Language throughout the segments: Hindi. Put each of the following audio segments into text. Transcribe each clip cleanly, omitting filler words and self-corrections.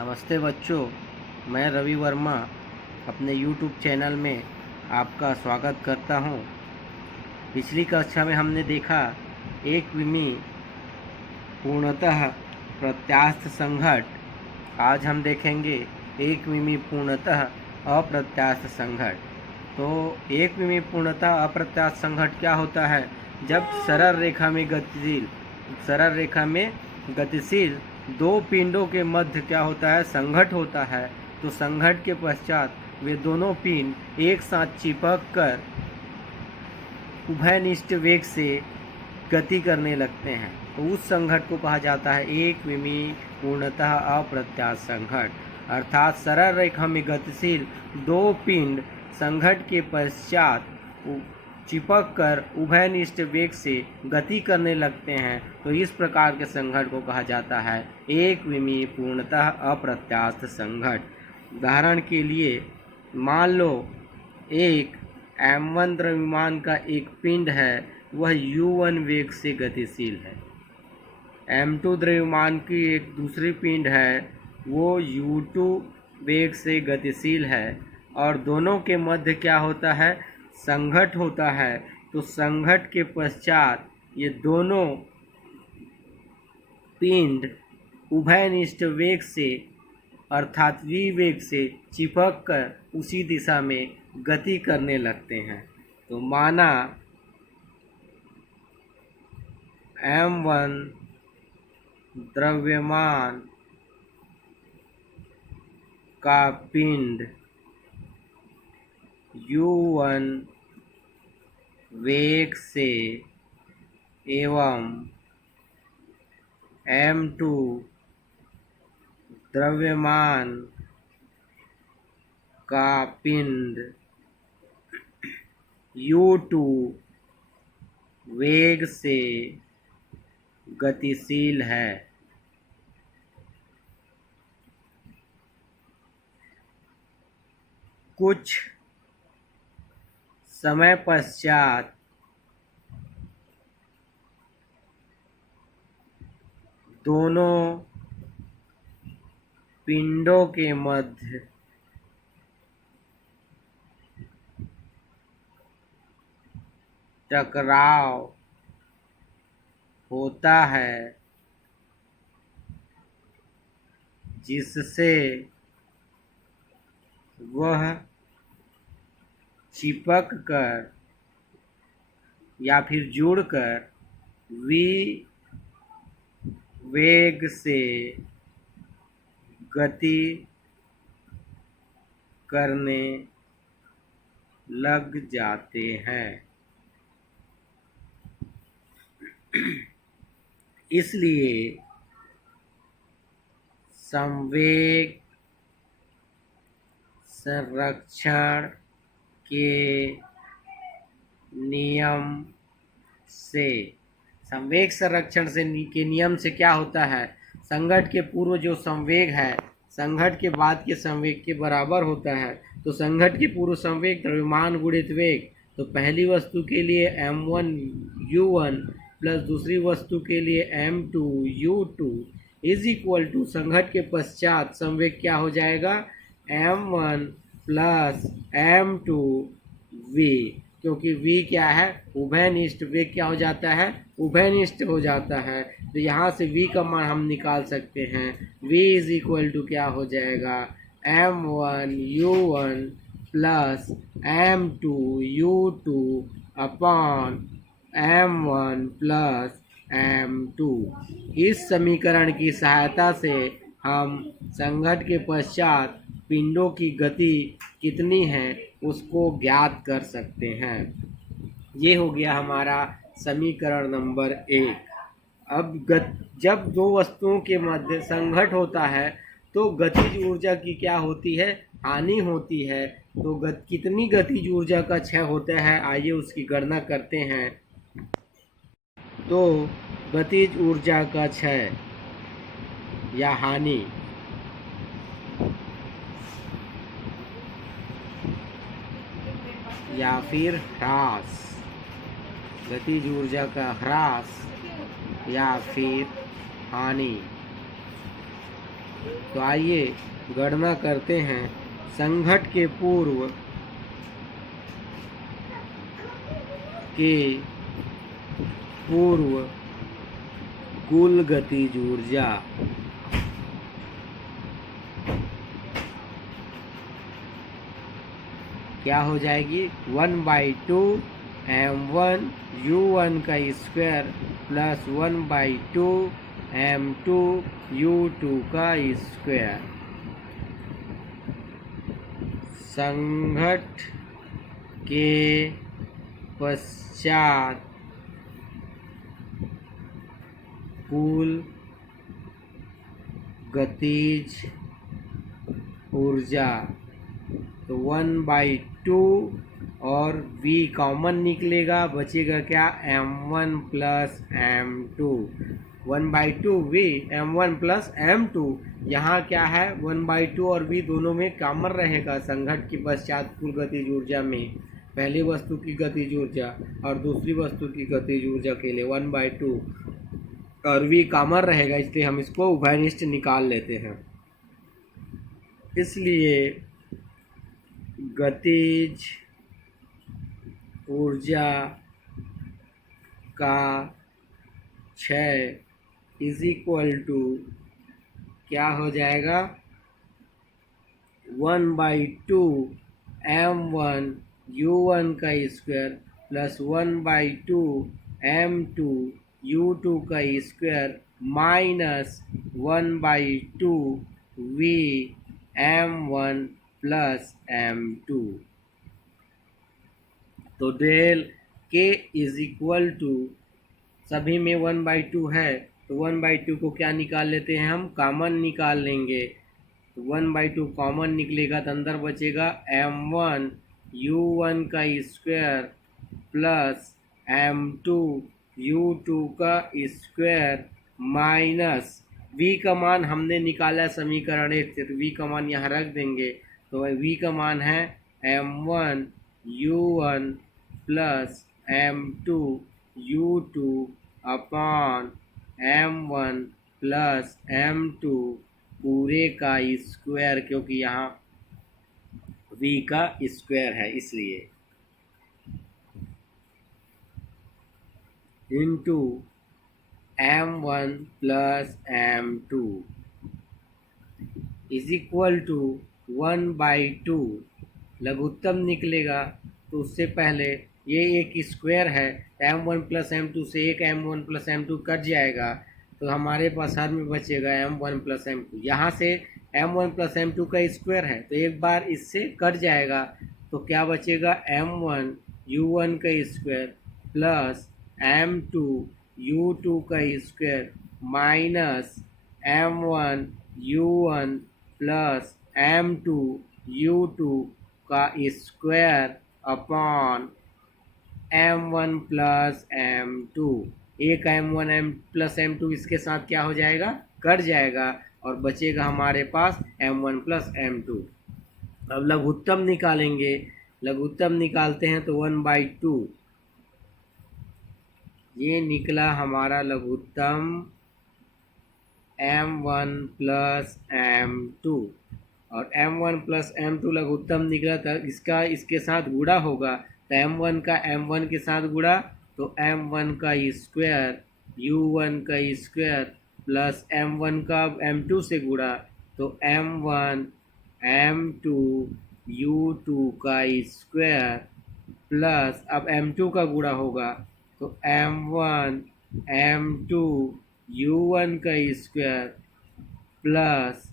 नमस्ते बच्चों, मैं रवि वर्मा अपने YouTube चैनल में आपका स्वागत करता हूं। पिछली कक्षा में हमने देखा एक विमी पूर्णतः प्रत्यास्थ संघट। आज हम देखेंगे एक विमी पूर्णतः अप्रत्यास्थ संघट। तो एक विमी पूर्णतः अप्रत्यास्थ संघट क्या होता है? जब सरल रेखा में गतिशील दो पिंडों के मध्य क्या होता है? संघट होता है। तो संघट के पश्चात वे दोनों पिंड एक साथ चिपक कर उभयनिष्ठ वेग से गति करने लगते हैं। तो उस संघट को कहा जाता है एक विमी पूर्णतः अप्रत्यास्थ संघट। अर्थात सरल रेखा में गतिशील दो पिंड संघट के पश्चात चिपक कर उभयनिष्ठ वेग से गति करने लगते हैं। तो इस प्रकार के संघट को कहा जाता है एक विमी पूर्णतः अप्रत्यास्थ संघट। उदाहरण के लिए मान लो एक m1 द्रव्यमान का एक पिंड है, वह u1 वेग से गतिशील है। m2 द्रव्यमान की एक दूसरी पिंड है, वो u2 वेग से गतिशील है और दोनों के मध्य क्या होता है? संघट होता है। तो संघट के पश्चात ये दोनों पिंड उभयनिष्ठ वेग से अर्थात v वेग से चिपक कर उसी दिशा में गति करने लगते हैं। तो माना m1 द्रव्यमान का पिंड u1 वेग से एवं m2 द्रव्यमान का पिंड u2 वेग से गतिशील है। कुछ समय पश्चात दोनों पिंडों के मध्य टकराव होता है, जिससे वह चिपक कर या फिर जुड़कर v वेग से गति करने लग जाते हैं। इसलिए संवेग संरक्षण के नियम से क्या होता है? संघट के पूर्व जो संवेग है संघट के बाद के संवेग के बराबर होता है। तो संघट के पूर्व संवेग द्रव्यमान गुणित वेग। तो पहली वस्तु के लिए m1 u1 प्लस दूसरी वस्तु के लिए m2 u2 is equal to संघट के पश्चात संवेग क्या हो जाएगा? m1 प्लस m2 v, क्योंकि v क्या है? उभयनिष्ठ वेग क्या हो जाता है? उभयनिष्ठ हो जाता है। तो यहाँ से v का मान हम निकाल सकते हैं। v इज इक्वल टू क्या हो जाएगा? m1 u1 plus m2 u2 upon m1 plus m2। इस समीकरण की सहायता से हम संघट के पश्चात पिंडों की गति कितनी है उसको ज्ञात कर सकते हैं। ये हो गया हमारा समीकरण नंबर 1। अब जब दो वस्तुओं के मध्य संघट होता है तो गतिज ऊर्जा की क्या होती है? हानि होती है। तो कितनी गतिज ऊर्जा का क्षय होता है, आइए उसकी गणना करते हैं। तो गतिज ऊर्जा का क्षय या हानि या फिर ह्रास, गतिज ऊर्जा का ह्रास या फिर हानि तो आइए गणना करते हैं। संघट के पूर्व कुल गतिज ऊर्जा क्या हो जाएगी? 1/2 m1 u1 का स्क्वायर प्लस 1/2 m2 u2 का स्क्वायर। संघट के पश्चात कुल गतिज ऊर्जा, तो 1/2 और v कॉमन निकलेगा, बचेगा क्या? m1 plus m2। 1/2 v m1 plus m2, यहाँ क्या है? 1/2 और v दोनों में कॉमन रहेगा। संघट के पश्चात कुल गतिज ऊर्जा में पहली वस्तु की गतिज ऊर्जा और दूसरी वस्तु की गतिज ऊर्जा के लिए 1/2 और v कॉमन रहेगा, इसलिए हम इसको उभयनिष्ठ निकाल लेते हैं। इसलिए गतिज ऊर्जा का क्षय इज इक्वल टू क्या हो जाएगा? 1/2 m1 u1 का स्क्वायर प्लस 1/2 m2 u2 का square minus 1/2 v m1 plus m2। तो del k is equal to, सभी में 1/2 है तो 1/2 को क्या निकाल लेते हैं हम? कॉमन निकाल लेंगे। तो 1/2 कॉमन निकलेगा तो अंदर बचेगा m1 u1 का स्क्वायर प्लस m2 u2 का स्क्वायर माइनस v का मान हमने निकाला समीकरण 1 से, तो v का मान यहाँ रख देंगे। तो v का मान है m1 u1 plus m2 u2 upon m1 plus m2 पूरे का स्क्वायर, क्योंकि यहाँ v का स्क्वायर है इसलिए, into m1 plus m2 is equal to 1/2। लघुत्तम निकलेगा तो उससे पहले ये एक स्क्वायर है, m1 प्लस m2 से एक m1 प्लस m2 कट जाएगा, तो हमारे पास हर में बचेगा m1 प्लस m2। यहाँ से m1 प्लस m2 का स्क्वायर है तो एक बार इससे कट जाएगा, तो क्या बचेगा? m1 u1 का स्क्वायर प्लस m2 u2 का square minus m1 u1 plus m2 u2 का square upon m1 plus m2। एक m1 m प्लस m2 इसके साथ क्या हो जाएगा? कट जाएगा और बचेगा हमारे पास m1 प्लस m2। अब लघुत्तम निकालेंगे। लघुत्तम निकालते हैं तो 1/2, ये निकला हमारा लघुत्तम m1 प्लस m2, और m1 प्लस m2 लघुत्तम निकला था, इसका इसके साथ गुणा होगा, तो m1 का m1 के साथ गुणा, तो m1 का स्क्वायर u1 का स्क्वायर प्लस m1 का m2 से गुणा, तो m1 m2 u2 का स्क्वायर प्लस अब m2 का गुणा होगा, तो m1 m2 u1 का स्क्वायर प्लस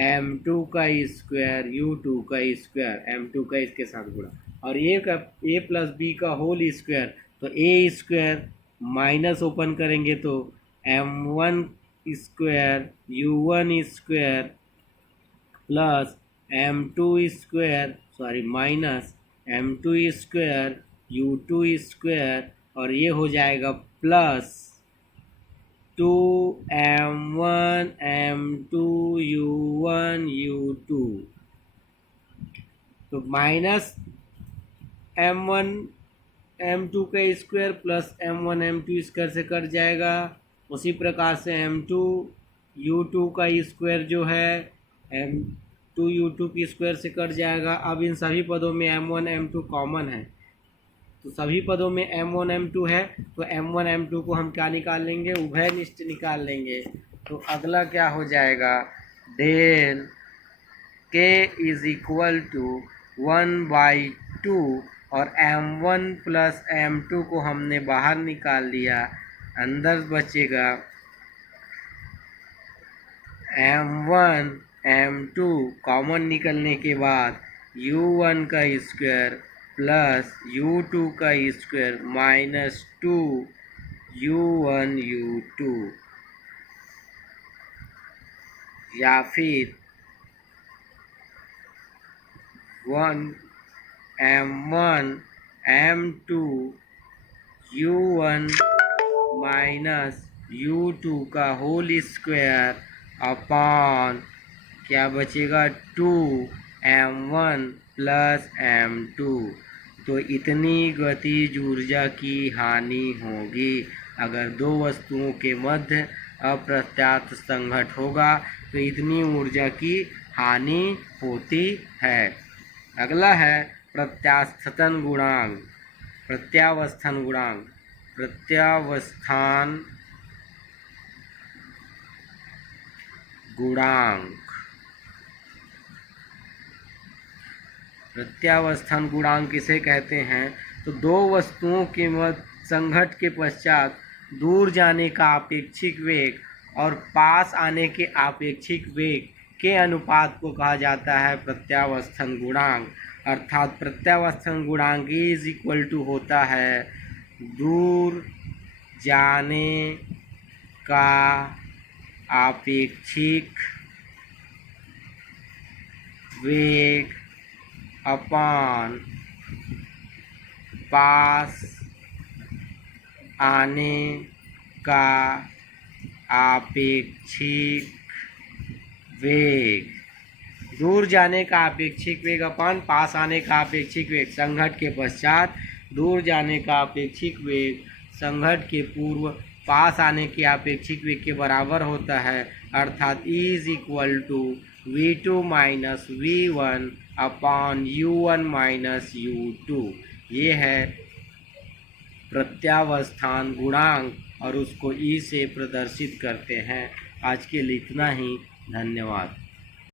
m2 का स्क्वायर u2 का स्क्वायर, m2 का इसके साथ गुणा, और a प्लस b का होल स्क्वायर, तो a स्क्वायर माइनस ओपन करेंगे तो m1 square u1 square plus m2 square minus m2 square u2 square, और ये हो जाएगा plus 2m1 m2 u1 u2, तो माइनस m1 m2 का square plus m1 m2 square से कट जाएगा। उसी प्रकार से m2 u2 का स्क्वायर जो है m2 u2 की स्क्वायर से कट जाएगा। अब इन सभी पदों में m1 m2 कॉमन है, तो सभी पदों में m1 m2 है, तो m1 m2 को हम क्या निकाल लेंगे, उभयनिष्ठ निकाल लेंगे। तो अगला क्या हो जाएगा, del k is equal to 1/2 और m1 प्लस m2 को हमने बाहर निकाल लिया, अंदर बचेगा m1 m2 कॉमन निकलने के बाद u1 का स्क्वायर प्लस u2 का स्क्वायर माइनस 2 u1 u2, या फिर 1 m1 m2 u1 minus u2 का होल स्क्वायर अपॉन क्या बचेगा 2 m1 प्लस m2। तो इतनी गतिज ऊर्जा की हानि होगी अगर दो वस्तुओं के मध्य अप्रत्यास्थ संघट होगा, तो इतनी ऊर्जा की हानि होती है। अगला है प्रत्यास्थन गुणांक, प्रत्यावस्थान गुणांक। प्रत्यावस्थान गुणांक, प्रत्यावस्थान गुणांक किसे कहते हैं, तो दो वस्तुओं के मध्य संघट के पश्चात दूर जाने का आपेक्षिक वेग और पास आने के आपेक्षिक वेग के अनुपात को कहा जाता है प्रत्यावस्थान गुणांक। अर्थात प्रत्यावस्थान गुणांक इज इक्वल टू होता है दूर जाने का आपेक्षिक वेग अपॉन पास आने का आपेक्षिक वेग। दूर जाने का आपेक्षिक वेग अपॉन पास आने का आपेक्षिक वेग। संघट के पश्चात दूर जाने का आपेक्षिक वेग संघट के पूर्व पास आने के आपेक्षिक वेग के बराबर होता है। अर्थात E is equal to V2 minus V1 upon U1 minus U2। ये है प्रत्यावस्थान गुणांक और उसको E से प्रदर्शित करते हैं। आज के लिए इतना ही, धन्यवाद।